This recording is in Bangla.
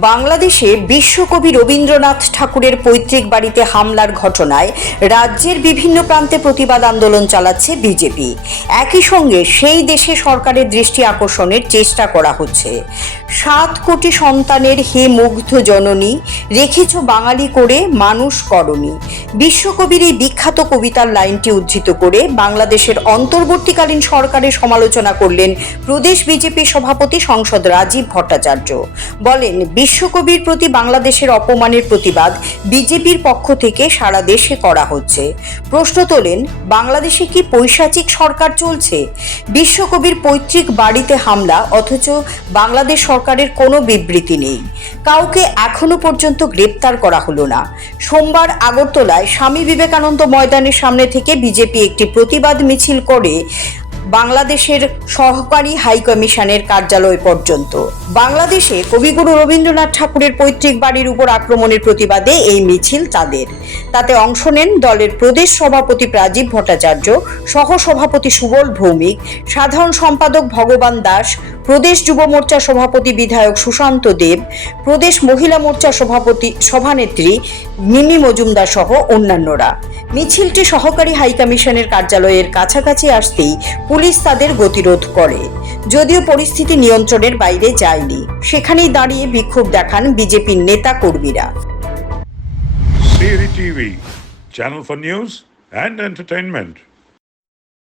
বাংলাদেশে বিশ্বকবি রবীন্দ্রনাথ ঠাকুরের পৈতৃক বাড়িতে হামলার ঘটনায় রাজ্যের বিভিন্ন প্রান্তে প্রতিবাদ আন্দোলন চালাচ্ছে বিজেপি। একই সঙ্গে সেই দেশে সরকারের দৃষ্টি আকর্ষণের চেষ্টা করা হচ্ছে। 7 কোটি সন্তানের হে মুগ্ধ জননী, রেখেছ বাঙালি করে মানুষ করনি। বিশ্বকবির এই বিখ্যাত কবিতার লাইনটি উদ্ধৃত করে বাংলাদেশের অন্তর্বর্তীকালীন সরকারের সমালোচনা করলেন প্রদেশ বিজেপি সভাপতি সাংসদ রাজীব ভট্টাচার্য। বলেন, বিশ্বকবির প্রতি বাংলাদেশের অপমানের প্রতিবাদ বিজেপির পক্ষ থেকে সারা দেশে করা হচ্ছে। প্রশ্ন তোলেন, বাংলাদেশে কি পৈশাচিক সরকার চলছে? বিশ্বকবির পৈতৃক বাড়িতে হামলা, অথচ বাংলাদেশ সরকারের কোনো বিবৃতি নেই। কাউকে এখনো পর্যন্ত গ্রেপ্তার করা হলো না। সোমবার আগরতলায় স্বামী বিবেকানন্দ ময়দানের সামনে থেকে বিজেপি একটি প্রতিবাদ মিছিল করে বাংলাদেশের সহকারী হাইকমিশনের কার্যালয় পর্যন্ত। বাংলাদেশে কবিগুরু রবীন্দ্রনাথ ঠাকুরের পৈতৃক বাড়ির উপর আক্রমণের প্রতিবাদে এই মিছিল তাদের। তাতে অংশ নেন দলের প্রদেশ সভাপতি রাজীব ভট্টাচার্য, সহসভাপতি সুবল ভৌমিক, সাধারণ সম্পাদক ভগবান দাস, প্রদেশ যুব মোর্চা সভাপতি বিধায়ক সুশান্ত দেব, প্রদেশ মহিলা মোর্চা সভানেত্রী মিমি মজুমদার সহ অন্যান্যরা। মিছিলটি সহকারী হাইকমিশনের কার্যালয়ের কাছাকাছি আসতেই পুলিশ তাদের গতিরোধ করে। যদিও পরিস্থিতি নিয়ন্ত্রণের বাইরে যায়নি, সেখানেই দাঁড়িয়ে বিক্ষোভ দেখান বিজেপির নেতা কর্মীরা। CERI TV, channel for news and entertainment.